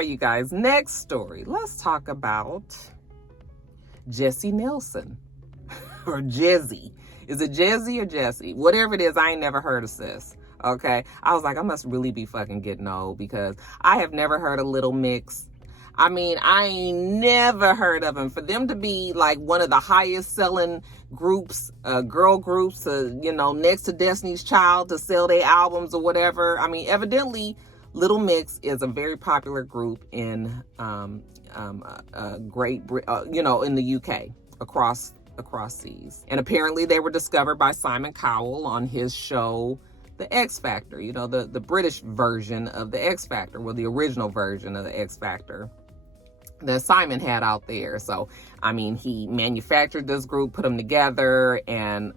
right, you guys, next story. Let's talk about Jesy Nelson or Jezzy. Is it Jezzy or Jessie? Whatever it is, I ain't never heard of sis. Okay. I was like, I must really be fucking getting old because I have never heard of Little Mix. I mean, I ain't never heard of them. For them to be like one of the highest selling groups, girl groups, you know, next to Destiny's Child to sell their albums or whatever. I mean, evidently, Little Mix is a very popular group in Great Britain, you know, in the UK, across seas. And apparently they were discovered by Simon Cowell on his show, The X Factor, you know, the British version of The X Factor, well, the original version of The X Factor that Simon had out there. So, I mean, he manufactured this group, put them together, and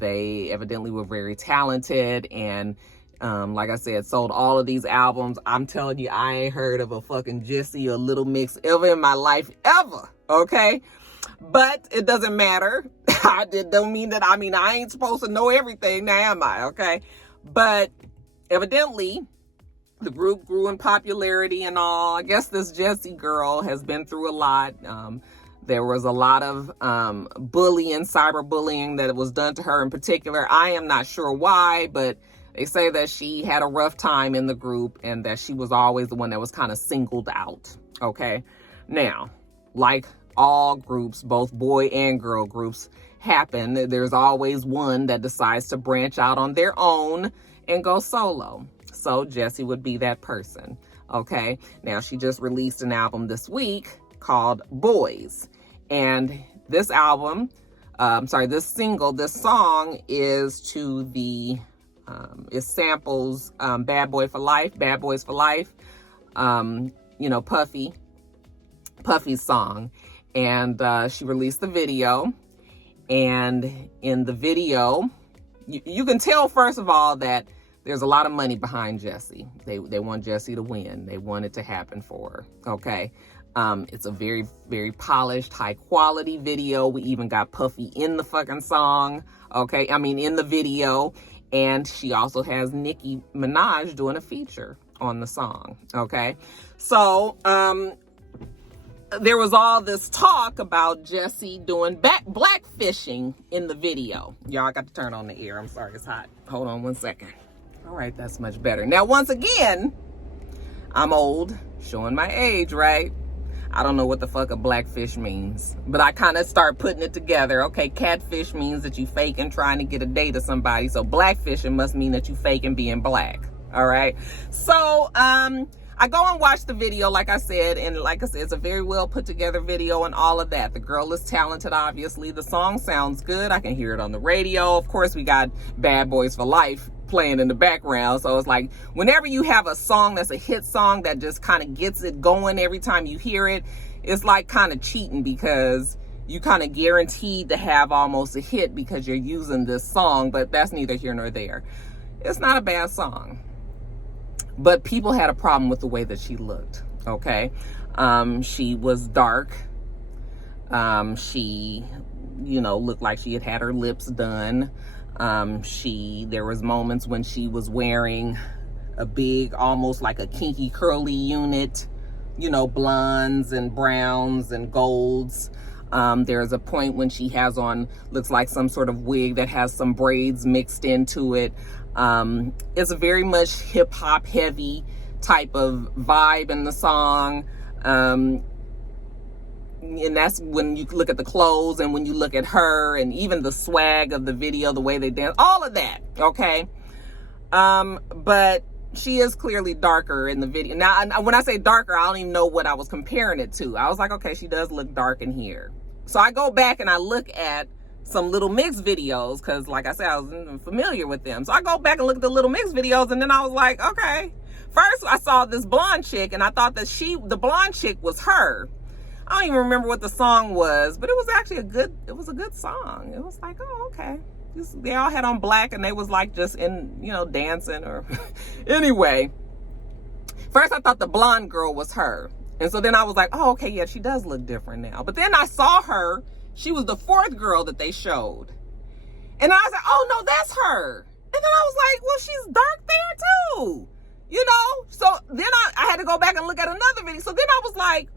they evidently were very talented and like I said, sold all of these albums. I'm telling you, I ain't heard of a fucking Jesy or Little Mix ever in my life, ever, okay? But it doesn't matter. Don't mean that, I mean, I ain't supposed to know everything now, am I, okay? But evidently, the group grew in popularity and all. I guess this Jesy girl has been through a lot. There was a lot of bullying, cyberbullying that was done to her in particular. I am not sure why, but they say that she had a rough time in the group and that she was always the one that was kind of singled out, okay? Now, like all groups, both boy and girl groups happen, there's always one that decides to branch out on their own and go solo. So Jesy would be that person, okay? Now, she just released an album this week called Boys. And this album, this single, this song is to the, it samples Bad Boys for Life, you know, Puffy's song. And she released the video. And in the video, you can tell, first of all, that there's a lot of money behind Jesy. They want Jesy to win. They want it to happen for her, okay? It's a very, very polished, high quality video. We even got Puffy in the fucking song, okay? I mean, in the video. And she also has Nicki Minaj doing a feature on the song, okay? So, there was all this talk about Jesy doing blackfishing in the video. Y'all, I got to turn on the air. I'm sorry, it's hot. Hold on one second. All right, that's much better. Now, once again, I'm old, showing my age, right? I don't know what the fuck a blackfish means, but I kind of start putting it together. Okay, catfish means that you fake and trying to get a date to somebody. So blackfishing must mean that you fake and being black. All right. So, I go and watch the video, like I said, and like I said, it's a very well put together video and all of that. The girl is talented, obviously. The song sounds good. I can hear it on the radio. Of course, we got Bad Boys for Life playing in the background. So it's like, whenever you have a song that's a hit song that just kind of gets it going every time you hear it, it's like kind of cheating because you kind of guaranteed to have almost a hit because you're using this song, but that's neither here nor there. It's not a bad song. But people had a problem with the way that she looked, okay? She was dark. She, you know, looked like she had her lips done. There was moments when she was wearing a big, almost like a kinky curly unit, you know, blondes and browns and golds. There's a point when she has on, looks like some sort of wig that has some braids mixed into it. It's a very much hip hop heavy type of vibe in the song. And that's when you look at the clothes and when you look at her and even the swag of the video, the way they dance, all of that. Okay. But she is clearly darker in the video. Now, when I say darker, I don't even know what I was comparing it to. I was like, okay, she does look dark in here. So I go back and I look at some Little Mix videos because, like I said, I was familiar with them. So I go back and look at the Little Mix videos, and then I was like, okay. First, I saw this blonde chick, and I thought that the blonde chick was her. I don't even remember what the song was, but it was actually a good song. It was like, oh, okay. They all had on black, and they was like just in, you know, dancing or anyway. First, I thought the blonde girl was her. And so then I was like, oh, okay, yeah, she does look different now. But then I saw her. She was the fourth girl that they showed. And I was like, oh, no, that's her. And then I was like, well, she's dark there too. You know? So then I had go back and look at another video. So then I was like,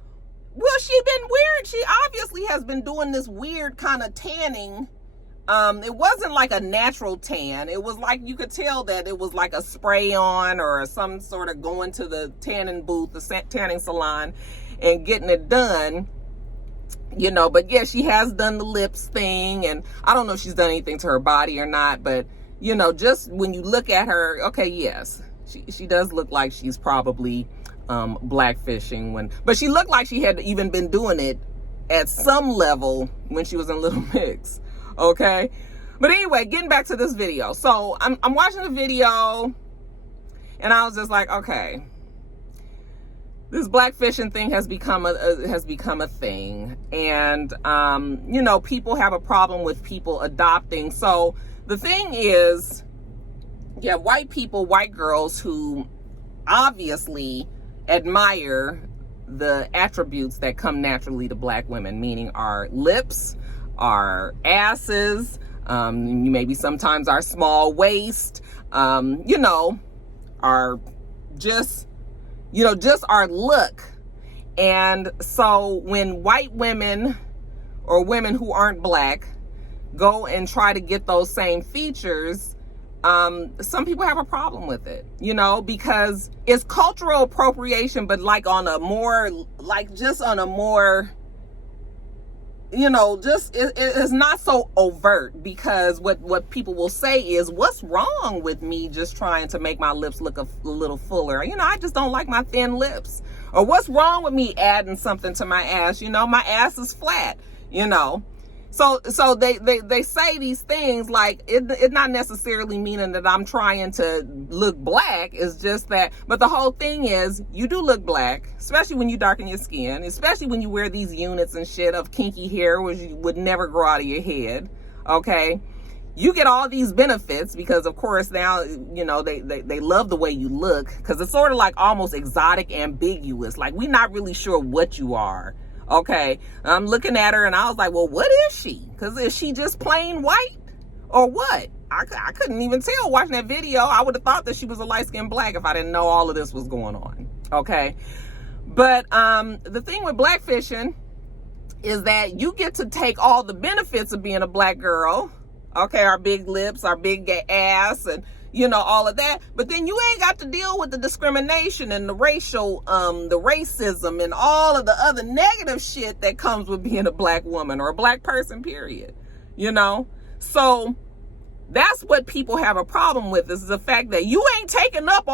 well, she been weird. She obviously has been doing this weird kind of tanning. It wasn't like a natural tan. It was like, you could tell that it was like a spray on or some sort of going to the tanning booth, the tanning salon, and getting it done. You know, but yeah, she has done the lips thing, and I don't know if she's done anything to her body or not, but you know, just when you look at her, okay, yes, she does look like she's probably blackfishing but she looked like she had even been doing it at some level when she was in Little Mix. Okay, but anyway, getting back to this video. So I'm watching the video, and I was just like, okay, this blackfishing thing has become a thing, and you know, people have a problem with people adopting. So the thing is, you have white people, white girls who obviously admire the attributes that come naturally to black women, meaning our lips, our asses, maybe sometimes our small waist, you know, our just our look. And so when white women or women who aren't black go and try to get those same features, some people have a problem with it, you know, because it's cultural appropriation, but like on a more, like just on a more, you know, just it's not so overt, because what people will say is, what's wrong with me just trying to make my lips look a little fuller? You know, I just don't like my thin lips. Or what's wrong with me adding something to my ass? You know, my ass is flat, you know. So they say these things like it not necessarily meaning that I'm trying to look black. It's just that, but the whole thing is, you do look black, especially when you darken your skin, especially when you wear these units and shit of kinky hair, which would never grow out of your head. Okay, you get all these benefits because, of course, now, you know, they love the way you look, because it's sort of like almost exotic, ambiguous. Like, we're not really sure what you are. Okay, I'm looking at her and I was like, well, what is she? Because is she just plain white or what? I couldn't even tell watching that video. I would have thought that she was a light-skinned black if I didn't know all of this was going on. Okay, but the thing with blackfishing is that you get to take all the benefits of being a black girl. Okay, our big lips, our big ass, and you know, all of that. But then you ain't got to deal with the discrimination and the racial, the racism and all of the other negative shit that comes with being a black woman or a black person, period. You know? So that's what people have a problem with, is the fact that you ain't taking up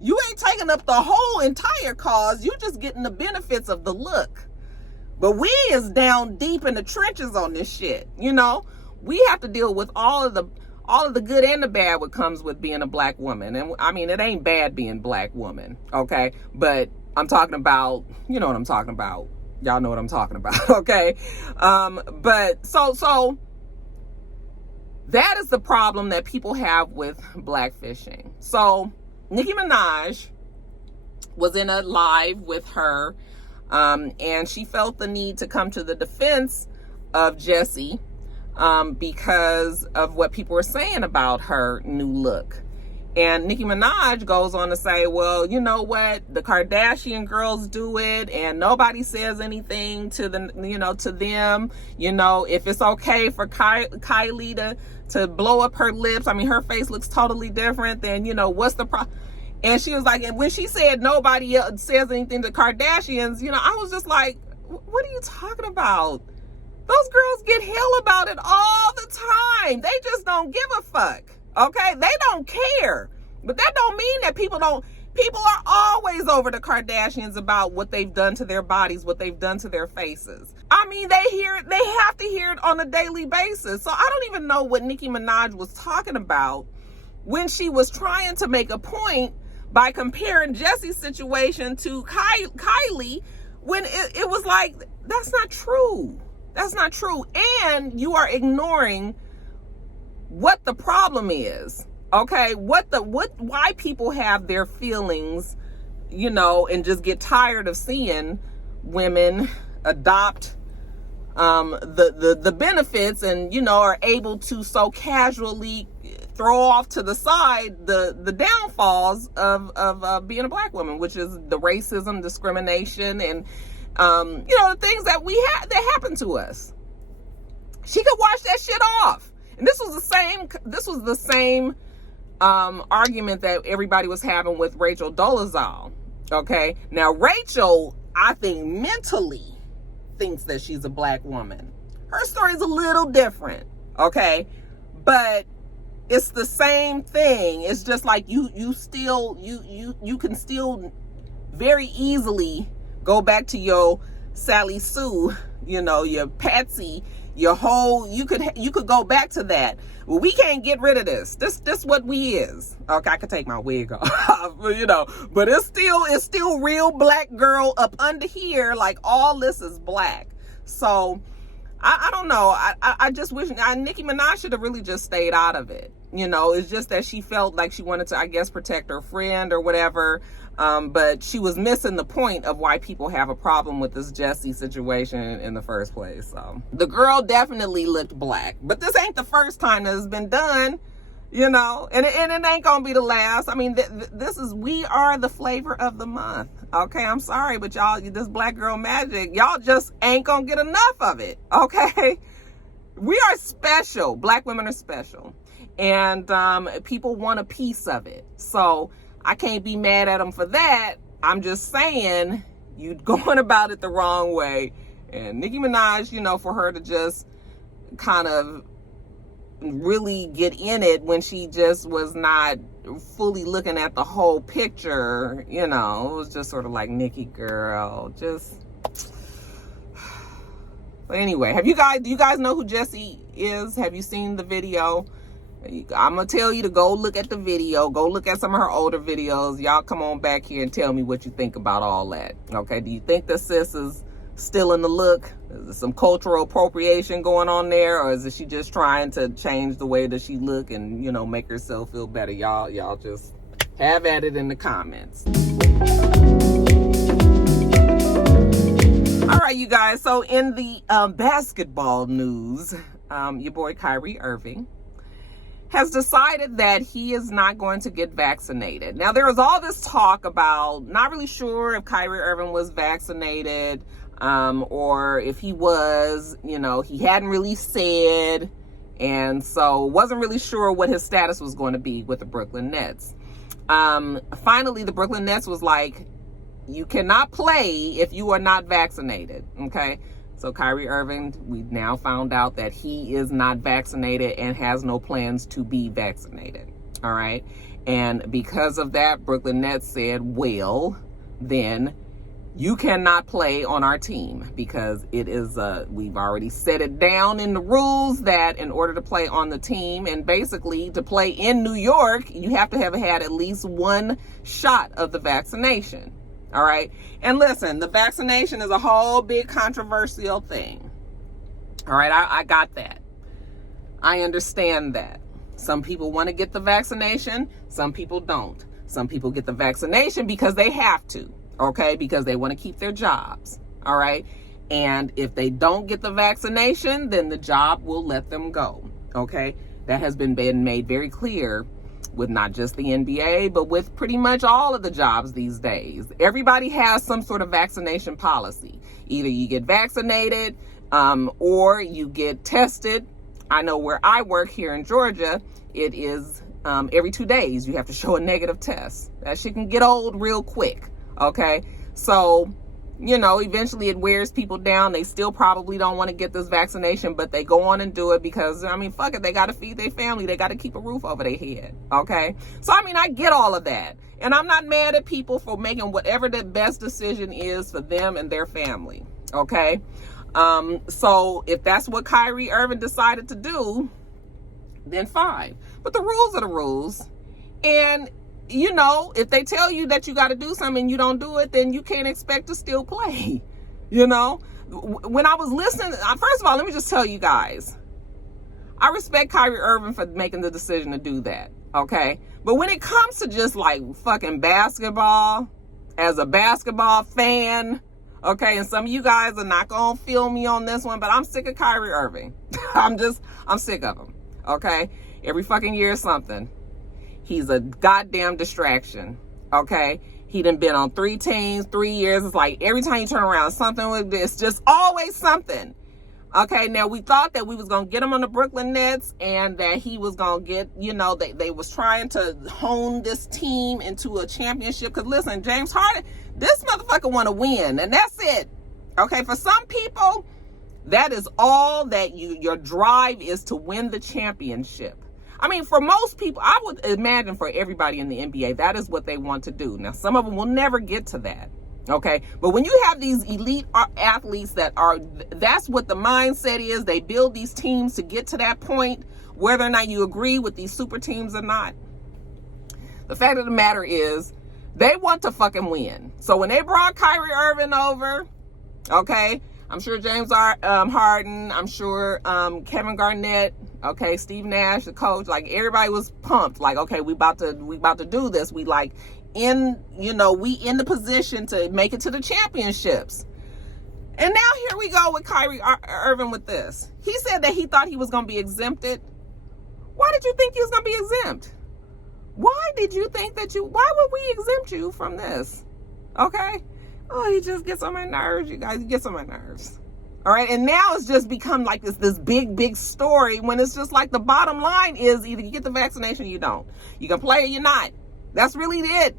you ain't taking up the whole entire cause. You just getting the benefits of the look. But we is down deep in the trenches on this shit. You know? We have to deal with all of the good and the bad what comes with being a black woman. And I mean, it ain't bad being black woman, okay? But I'm talking about, you know what I'm talking about. Y'all know what I'm talking about, okay? But so that is the problem that people have with blackfishing. So Nicki Minaj was in a live with her, and she felt the need to come to the defense of Jesy, because of what people were saying about her new look. And Nicki Minaj goes on to say, well, you know what? The Kardashian girls do it and nobody says anything to them, you know, if it's okay for Kylie to blow up her lips. I mean, her face looks totally different, then, you know, what's the problem? And she was like, and when she said nobody else says anything to Kardashians, you know, I was just like, what are you talking about? Those girls get hell about it all the time. They just don't give a fuck. Okay? They don't care. But that don't mean that people are always over the Kardashians about what they've done to their bodies, what they've done to their faces. I mean, they have to hear it on a daily basis. So I don't even know what Nicki Minaj was talking about when she was trying to make a point by comparing Jesse's situation to Kylie, when it was like, that's not true. That's not true. And you are ignoring what the problem is. Okay? Why people have their feelings, you know, and just get tired of seeing women adopt the benefits and, you know, are able to so casually throw off to the side the downfalls of being a black woman, which is the racism, discrimination, and the things that that happen to us. She could wash that shit off. And this was the same argument that everybody was having with Rachel Dolezal. Okay, now Rachel, I think, mentally thinks that she's a black woman. Her story is a little different, okay, but it's the same thing. It's just like you can still very easily go back to your Sally Sue, your Patsy, your whole, you could go back to that. Well, we can't get rid of this. This what we is. Okay, I could take my wig off, but it's still real black girl up under here. Like, all this is black. So I don't know. I just wish Nicki Minaj should have really just stayed out of it. It's just that she felt like she wanted to, I guess, protect her friend or whatever. But she was missing the point of why people have a problem with this Jesy situation in the first place. So the girl definitely looked black, but this ain't the first time that has been done, and it ain't gonna be the last. I mean, we are the flavor of the month. Okay, I'm sorry, but y'all, this black girl magic, y'all just ain't gonna get enough of it. Okay, we are special. Black women are special, and people want a piece of it. So I can't be mad at them for that. I'm just saying, you going about it the wrong way. And Nicki Minaj, for her to just kind of really get in it when she just was not fully looking at the whole picture, it was just sort of like, Nicki girl, just. But anyway, do you guys know who Jesy is? Have you seen the video? I'm gonna tell you to go look at the video, go look at some of her older videos. Y'all come on back here and tell me what you think about all that. Okay, do you think the sis is still in the look? Is there some cultural appropriation going on there, or is she just trying to change the way that she look and make herself feel better? Y'all just have at it in the comments. All right, you guys, so in the basketball news, your boy Kyrie Irving has decided that he is not going to get vaccinated. Now, there was all this talk about not really sure if Kyrie Irving was vaccinated, or if he was, he hadn't really said, and so wasn't really sure what his status was going to be with the Brooklyn Nets. Finally, the Brooklyn Nets was like, you cannot play if you are not vaccinated, okay? So Kyrie Irving, we've now found out that he is not vaccinated and has no plans to be vaccinated. All right. And because of that, Brooklyn Nets said, well, then you cannot play on our team, because it is, we've already set it down in the rules that in order to play on the team, and basically to play in New York, you have to have had at least one shot of the vaccination. All right. And listen, the vaccination is a whole big controversial thing. All right. I got that. I understand that. Some people want to get the vaccination. Some people don't. Some people get the vaccination because they have to. Okay. Because they want to keep their jobs. All right. And if they don't get the vaccination, then the job will let them go. Okay. That has been made very clear with not just the NBA, but with pretty much all of the jobs these days. Everybody has some sort of vaccination policy. Either you get vaccinated or you get tested. I know where I work here in Georgia, it is every 2 days you have to show a negative test. That shit can get old real quick, okay? So, eventually it wears people down. They still probably don't want to get this vaccination, but they go on and do it because, fuck it, they got to feed their family. They got to keep a roof over their head, okay? So, I get all of that. And I'm not mad at people for making whatever the best decision is for them and their family, okay? So, if that's what Kyrie Irving decided to do, then fine. But the rules are the rules. And if they tell you that you got to do something and you don't do it, then you can't expect to still play. When I was listening, first of all, let me just tell you guys, I respect Kyrie Irving for making the decision to do that, okay? But when it comes to just like fucking basketball, as a basketball fan, okay, and some of you guys are not going to feel me on this one, but I'm sick of Kyrie Irving. I'm sick of him, okay? Every fucking year is something. He's a goddamn distraction, okay? He done been on 3 teams, 3 years. It's like every time you turn around, something with this, just always something. Okay, now we thought that we was going to get him on the Brooklyn Nets and that he was going to get, you know, they was trying to hone this team into a championship. Because listen, James Harden, this motherfucker want to win, and that's it. Okay, for some people, that is all that your drive is, to win the championship. I mean, for most people, I would imagine for everybody in the NBA, that is what they want to do. Now, some of them will never get to that. Okay, but when you have these elite athletes that's what the mindset is. They build these teams to get to that point, whether or not you agree with these super teams or not. The fact of the matter is, they want to fucking win. So when they brought Kyrie Irving over, okay, I'm sure James Harden, I'm sure Kevin Garnett, okay, Steve Nash, the coach, like everybody was pumped. Like, okay, we about to do this. We like we in the position to make it to the championships. And now here we go with Kyrie Irving with this. He said that he thought he was going to be exempted. Why did you think he was going to be exempt? Why did you think why would we exempt you from this? Okay. Oh, he just gets on my nerves, you guys. He gets on my nerves. All right. And now it's just become like this big story, when it's just like the bottom line is either you get the vaccination or you don't. You can play or you're not. That's really it.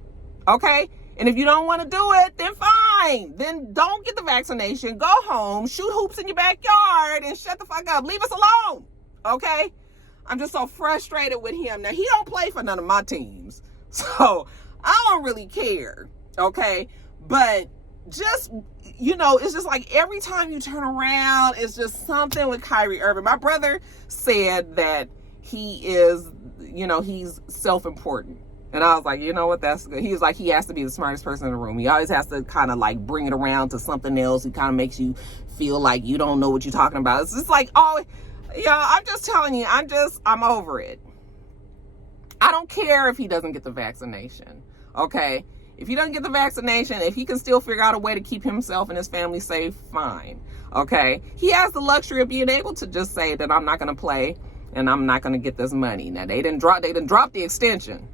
Okay. And if you don't want to do it, then fine. Then don't get the vaccination. Go home, shoot hoops in your backyard, and shut the fuck up. Leave us alone. Okay. I'm just so frustrated with him. Now, he don't play for none of my teams, so I don't really care. Okay. But just, it's just like every time you turn around, it's just something with Kyrie Irving. My brother said that he is, he's self-important. And I was like, you know what, that's good. He was like, he has to be the smartest person in the room. He always has to kind of like bring it around to something else. He kind of makes you feel like you don't know what you're talking about. It's just like, I'm just telling you, I'm over it. I don't care if he doesn't get the vaccination, okay? If he doesn't get the vaccination, if he can still figure out a way to keep himself and his family safe, fine, okay? He has the luxury of being able to just say that I'm not going to play and I'm not going to get this money. Now, they didn't drop the extension.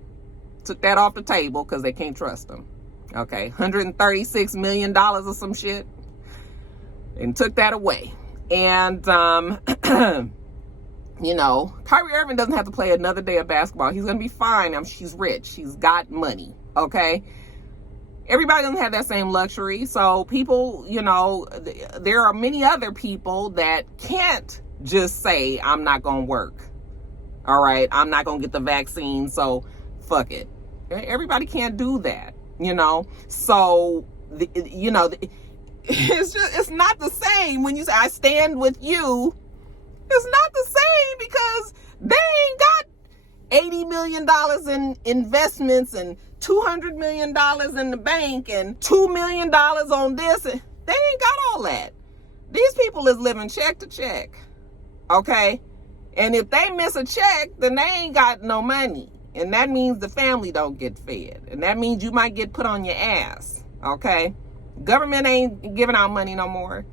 Took that off the table because they can't trust him. Okay, $136 million or some shit, and took that away. And Kyrie Irving doesn't have to play another day of basketball. He's gonna be fine. He's rich. He's got money. Okay, everybody doesn't have that same luxury. So people, there are many other people that can't just say I'm not gonna work. All right, I'm not gonna get the vaccine. So fuck it. Everybody can't do that, so it's not the same when you say I stand with you. It's not the same because they ain't got $80 million in investments and $200 million in the bank and $2 million on this. They ain't got all that. These people is living check to check, okay? And if they miss a check, then they ain't got no money. And that means the family don't get fed. And that means you might get put on your ass. Okay? Government ain't giving out money no more.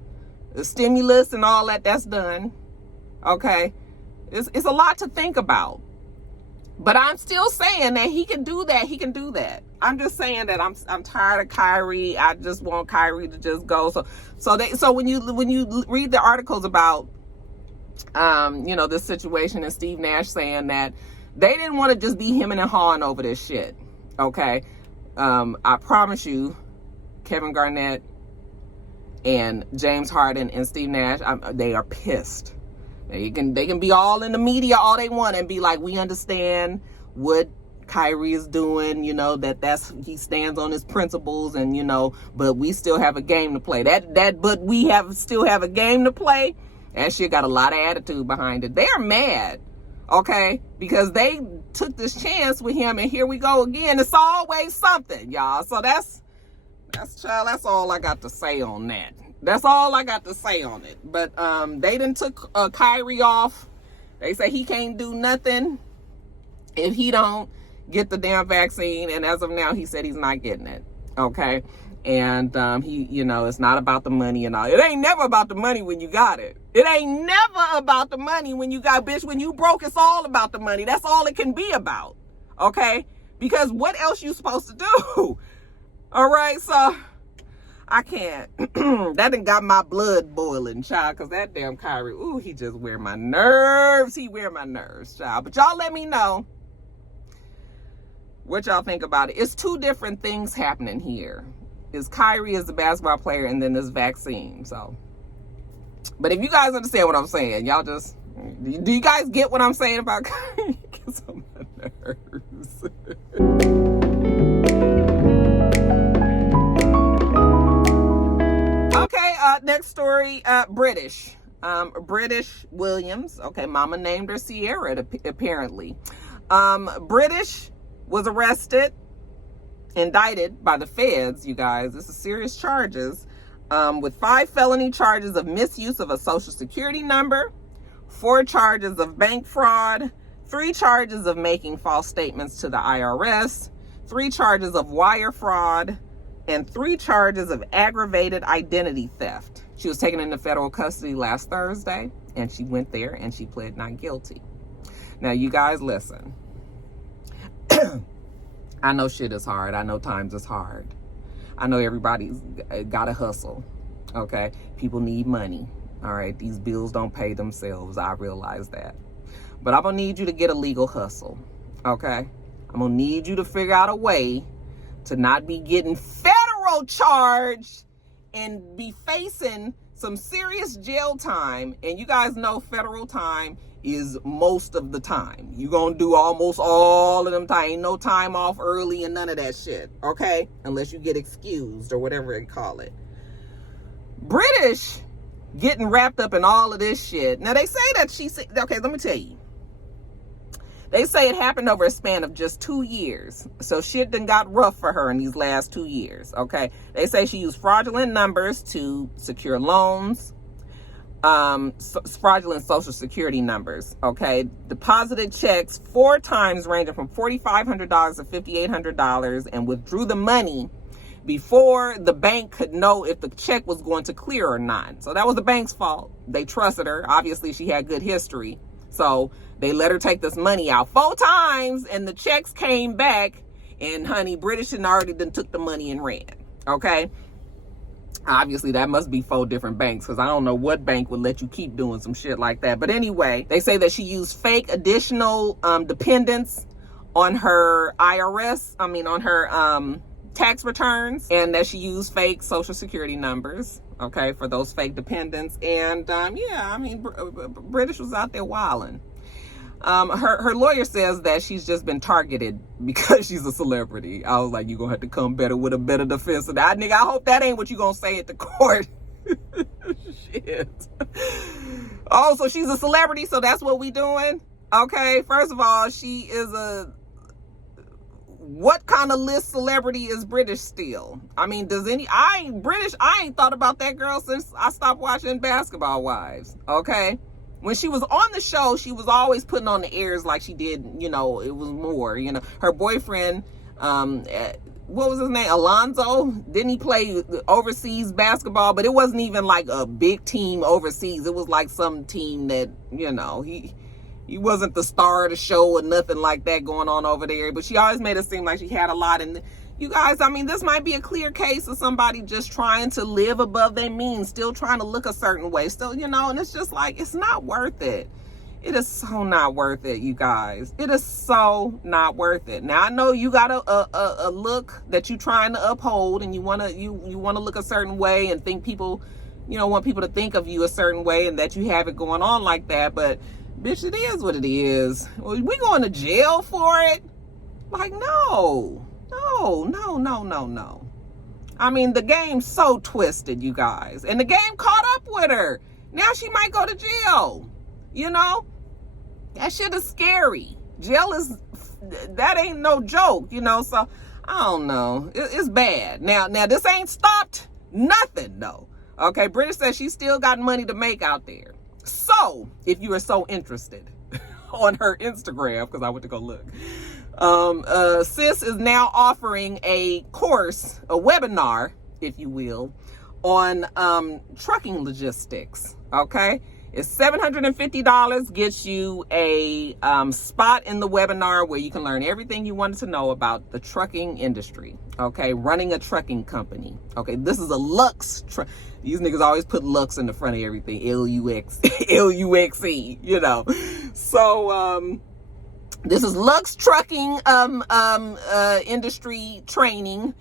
The stimulus and all that's done. Okay? It's a lot to think about. But I'm still saying that he can do that. He can do that. I'm just saying that I'm tired of Kyrie. I just want Kyrie to just go. So when you read the articles about this situation, and Steve Nash saying that they didn't want to just be hemming and hawing over this shit, okay? I promise you, Kevin Garnett and James Harden and Steve Nash, they are pissed. They can be all in the media all they want and be like, we understand what Kyrie is doing, that's he stands on his principles, and but we still have a game to play. But we still have a game to play. That shit got a lot of attitude behind it. They're mad. Okay, because they took this chance with him, and here we go again. It's always something, y'all. So that's all I got to say on that. That's all I got to say on it. But they done took Kyrie off. They say he can't do nothing if he don't get the damn vaccine, and as of now, he said he's not getting it. Okay, And he, you know, it's not about the money and all. It ain't never about the money when you got it. It ain't never about the money when you got, bitch, when you broke, it's all about the money. That's all it can be about, okay? Because what else you supposed to do? All right, so I can't. That done got my blood boiling, child, because that damn Kyrie, ooh, he just wear my nerves. He wear my nerves, child. But y'all let me know what y'all think about it. It's two different things happening here. Is Kyrie as the basketball player, and then this vaccine. So, but if you guys understand what I'm saying, y'all just, do you guys get what I'm saying about Kyrie? Gets on my nerves. Okay, next story, BrittishWilliams. Okay, mama named her Sierra, apparently. British was arrested, indicted by the feds, you guys. This is serious charges, with 5 felony charges of misuse of a social security number, 4 charges of bank fraud, 3 charges of making false statements to the IRS, 3 charges of wire fraud, and 3 charges of aggravated identity theft. She was taken into federal custody last Thursday, and she went there and she pled not guilty. Now, you guys, listen. I know shit is hard. I know times is hard. I know everybody's got to hustle, okay? People need money, all right? These bills don't pay themselves. I realize that. But I'm going to need you to get a legal hustle, okay? I'm going to need you to figure out a way to not be getting federal charged and be facing some serious jail time. And you guys know federal time is most of the time. You're going to do almost all of them time. Ain't no time off early and none of that shit, okay? Unless you get excused or whatever they call it. British getting wrapped up in all of this shit. Now, they say that okay, let me tell you. They say it happened over a span of just 2 years. So shit done got rough for her in these last 2 years, okay? They say she used fraudulent numbers to secure loans, fraudulent social security numbers, okay? Deposited checks 4 times ranging from $4,500 to $5,800 and withdrew the money before the bank could know if the check was going to clear or not. So that was the bank's fault. They trusted her. Obviously, she had good history. So they let her take this money out 4 times and the checks came back, and honey, British and already done took the money and ran, okay? Obviously, that must be 4 different banks, because I don't know what bank would let you keep doing some shit like that. But anyway, they say that she used fake additional dependents on her on her tax returns, and that she used fake social security numbers, okay, for those fake dependents. And yeah, I mean, British was out there wilding. Her lawyer says that she's just been targeted because she's a celebrity. I was like, you're gonna have to come better with a better defense of that, nigga. I hope that ain't what you gonna say at the court. Shit. Oh, so she's a celebrity, so that's what we doing? Okay, first of all, she is what kind of list celebrity is British still? I mean, I ain't thought about that girl since I stopped watching Basketball Wives, okay? When she was on the show, she was always putting on the airs like she did, you know, it was more, you know. Her boyfriend, what was his name? Alonzo? Didn't he play overseas basketball? But it wasn't even like a big team overseas. It was like some team that, you know, he wasn't the star of the show or nothing like that going on over there. But she always made it seem like she had a lot. And you guys, I mean, this might be a clear case of somebody just trying to live above their means, still trying to look a certain way, still, you know, and it's just like, it's not worth it. It is so not worth it, you guys. It is so not worth it. Now, I know you got a look that you're trying to uphold, and you want to look a certain way and think people, you know, want people to think of you a certain way and that you have it going on like that. But, bitch, it is what it is. We going to jail for it? Like, no. No. I mean, the game's so twisted, you guys. And the game caught up with her. Now she might go to jail. You know? That shit is scary. Jail that ain't no joke, you know? So, I don't know. It's bad. Now, this ain't stopped nothing, though. Okay, British says she still got money to make out there. So, if you are so interested on her Instagram, because I went to go look. Sis is now offering a course, a webinar, if you will, on trucking logistics, okay? It's $750, gets you a spot in the webinar where you can learn everything you wanted to know about the trucking industry, okay? Running a trucking company, okay? This is a Lux truck. These niggas always put Lux in the front of everything, L-U-X, L-U-X-E, you know? So, this is Lux trucking industry training.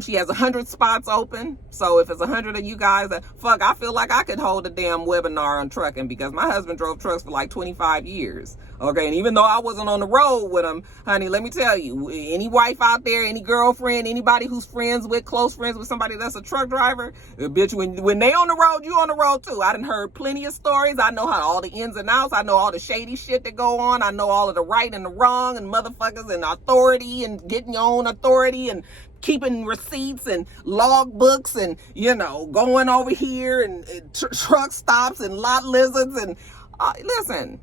She has 100 spots open. So if it's 100 of you guys that, fuck, I feel like I could hold a damn webinar on trucking because my husband drove trucks for like 25 years. Okay. And even though I wasn't on the road with him, honey, let me tell you, any wife out there, any girlfriend, anybody who's close friends with somebody that's a truck driver, bitch, when they on the road, you on the road too. I done heard plenty of stories. I know how all the ins and outs. I know all the shady shit that go on. I know all of the right and the wrong and motherfuckers and authority and getting your own authority and keeping receipts and log books and, you know, going over here and truck stops and lot lizards and listen,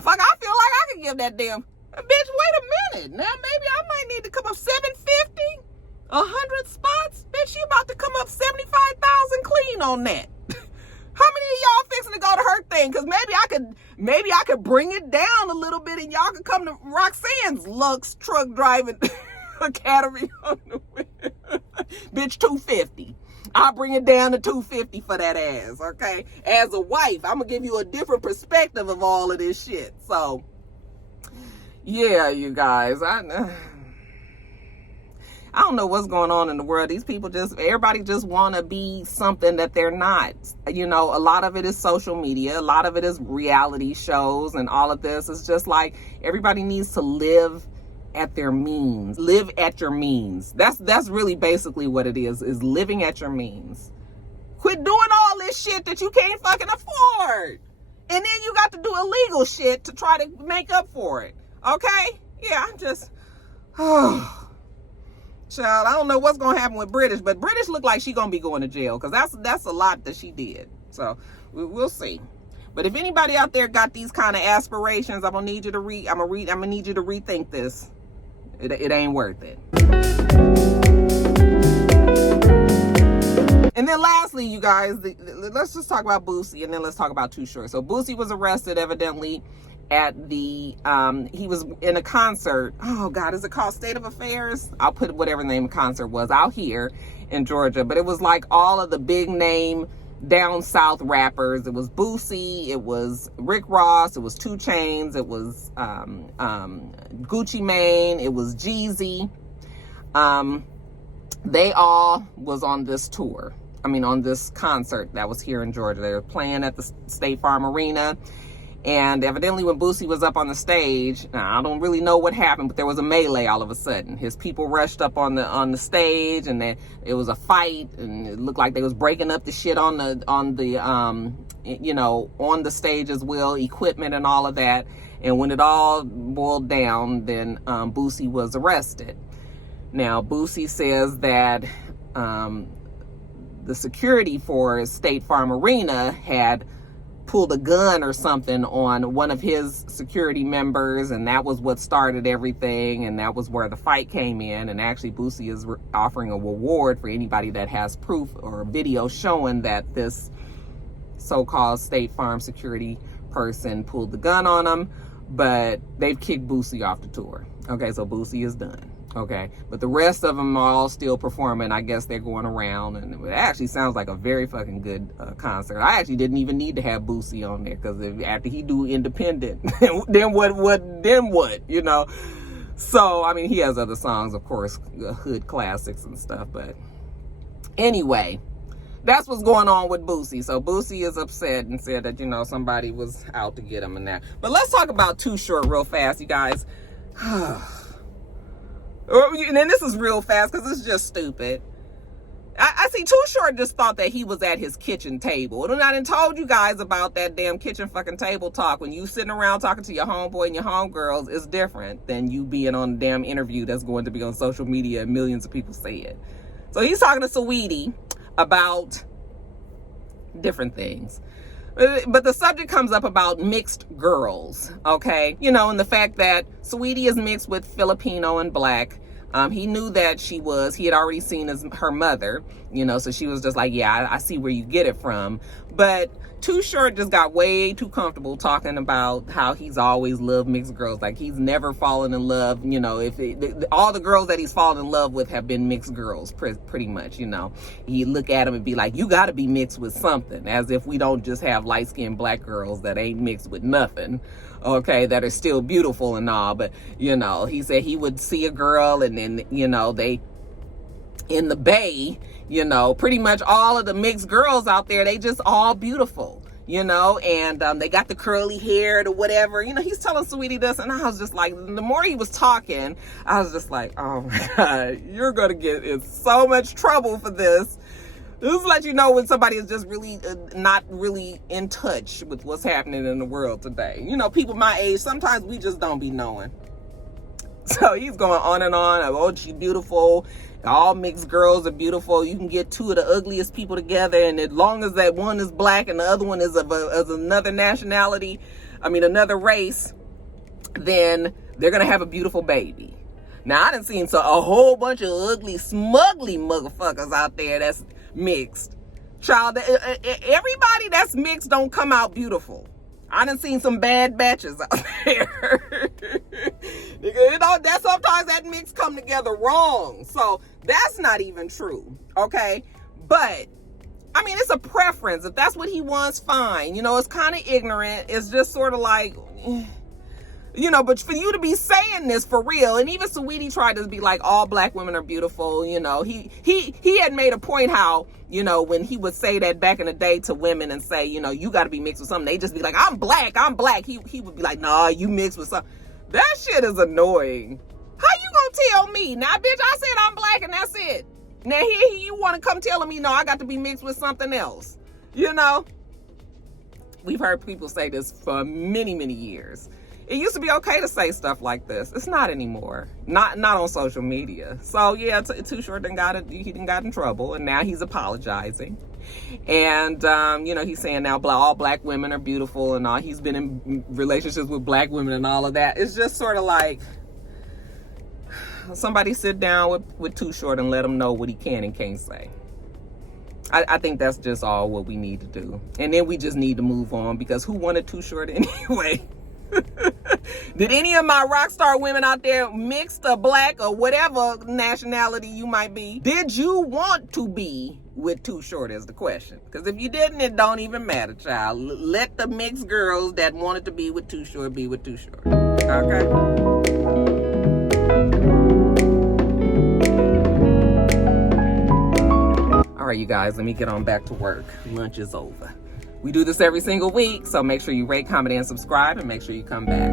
fuck, I feel like I could give that damn bitch, wait a minute. Now maybe I might need to come up 750, 100 spots. Bitch, you about to come up 75,000 clean on that. How many of y'all fixing to go to her thing? Because maybe I could bring it down a little bit and y'all could come to Roxanne's Lux truck driving Academy on the web. Bitch, 250. I'll bring it down to 250 for that ass, okay? As a wife, I'm gonna give you a different perspective of all of this shit. So, yeah, you guys, I don't know what's going on in the world. These people everybody just want to be something that they're not. You know, a lot of it is social media. A lot of it is reality shows and all of this. It's just like everybody needs to live at their means. Live at your means. That's really basically what it is living at your means. Quit doing all this shit that you can't fucking afford. And then you got to do illegal shit to try to make up for it. Okay? Yeah, I'm just, child, I don't know what's going to happen with British, but British look like she going to be going to jail because that's a lot that she did. So we'll see. But if anybody out there got these kind of aspirations, I'm going to need you to rethink this. It ain't worth it. And then lastly, you guys, let's just talk about Boosie and then let's talk about TooShort. So Boosie was arrested evidently at he was in a concert. Oh God, is it called State of Affairs? I'll put whatever the name of the concert was out here in Georgia. But it was like all of the big name down south rappers. It was Boosie, it was Rick Ross, it was 2 Chainz, it was Gucci Mane, it was Jeezy. They all was on this tour. On this concert that was here in Georgia. They were playing at the State Farm Arena. And evidently when Boosie was up on the stage, I don't really know what happened, but there was a melee all of a sudden. His people rushed up on the stage, and then it was a fight, and it looked like they was breaking up the shit on the stage as well, equipment and all of that. And when it all boiled down, then Boosie was arrested. Now Boosie says that the security for State Farm Arena had pulled a gun or something on one of his security members, and that was what started everything, and that was where the fight came in. And actually Boosie is offering a reward for anybody that has proof or video showing that this so-called State Farm security person pulled the gun on him, but they've kicked Boosie off the tour. Okay, so Boosie is done. Okay, but the rest of them are all still performing. I guess they're going around, and it actually sounds like a very fucking good concert. I actually didn't even need to have Boosie on there, because after he do independent, then what, you know? So, he has other songs, of course, hood classics and stuff, but anyway, that's what's going on with Boosie. So Boosie is upset and said that, somebody was out to get him and that. But let's talk about TooShort real fast, you guys. And then this is real fast because it's just stupid. I see TooShort just thought that he was at his kitchen table. And I done told you guys about that damn kitchen fucking table talk. When you sitting around talking to your homeboy and your homegirls, it's different than you being on a damn interview that's going to be on social media and millions of people see it. So he's talking to Saweetie about different things. But the subject comes up about mixed girls, okay? And the fact that Saweetie is mixed with Filipino and black. He knew that he had already seen her mother you know, so she was just like, yeah, I see where you get it from. But TooShort just got way too comfortable talking about how he's always loved mixed girls. Like, he's never fallen in love, you know, all the girls that he's fallen in love with have been mixed girls, pretty much, you know. He look at them and be like, you got to be mixed with something, as if we don't just have light-skinned black girls that ain't mixed with nothing, okay, that are still beautiful and all. But, you know, he said he would see a girl and then, you know, they in the Bay, you know, pretty much all of the mixed girls out there, they just all beautiful, you know, and they got the curly hair or whatever, you know. He's telling Sweetie this, and I was just like, the more he was talking, I was just like, oh my God, you're gonna get in so much trouble for this. This is let you know when somebody is just really not really in touch with what's happening in the world today. You know, people my age, sometimes we just don't be knowing. So he's going on and on. Oh, she's beautiful. All mixed girls are beautiful. You can get two of the ugliest people together, and as long as that one is black and the other one is of another nationality, I mean another race, then they're gonna have a beautiful baby. Now, I done seen a whole bunch of ugly, smugly motherfuckers out there that's mixed. Child, everybody that's mixed don't come out beautiful. I done seen some bad batches out there. You know, that sometimes that mix come together wrong. So that's not even true, okay? But, I mean, it's a preference. If that's what he wants, fine. You know, it's kind of ignorant. It's just sort of like, you know, but for you to be saying this for real, and even Sweetie tried to be like, all black women are beautiful, you know. He had made a point how, you know, when he would say that back in the day to women and say, you know, you got to be mixed with something, they just be like, I'm black. He would be like, nah, you mixed with something. That shit is annoying. How you gonna tell me? Now, bitch, I said I'm black and that's it. Now, here you want to come telling me, no, I got to be mixed with something else. You know? We've heard people say this for many, many years. It used to be okay to say stuff like this. It's not anymore. Not on social media. So, yeah, TooShort he done got in trouble, and now he's apologizing. And, you know, he's saying now all black women are beautiful and all. He's been in relationships with black women and all of that. It's just sort of like, somebody sit down with TooShort and let him know what he can and can't say. I think that's just all what we need to do. And then we just need to move on, because who wanted TooShort anyway? Did any of my rock star women out there, mixed or black or whatever nationality you might be, did you want to be with TooShort is the question? Because if you didn't, it don't even matter, child. Let the mixed girls that wanted to be with TooShort be with TooShort. Okay? All right, you guys, let me get on back to work. Lunch is over. We do this every single week, so make sure you rate, comment, and subscribe, and make sure you come back.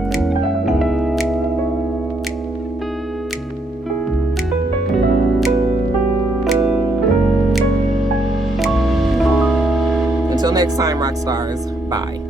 Until next time, rock stars, bye.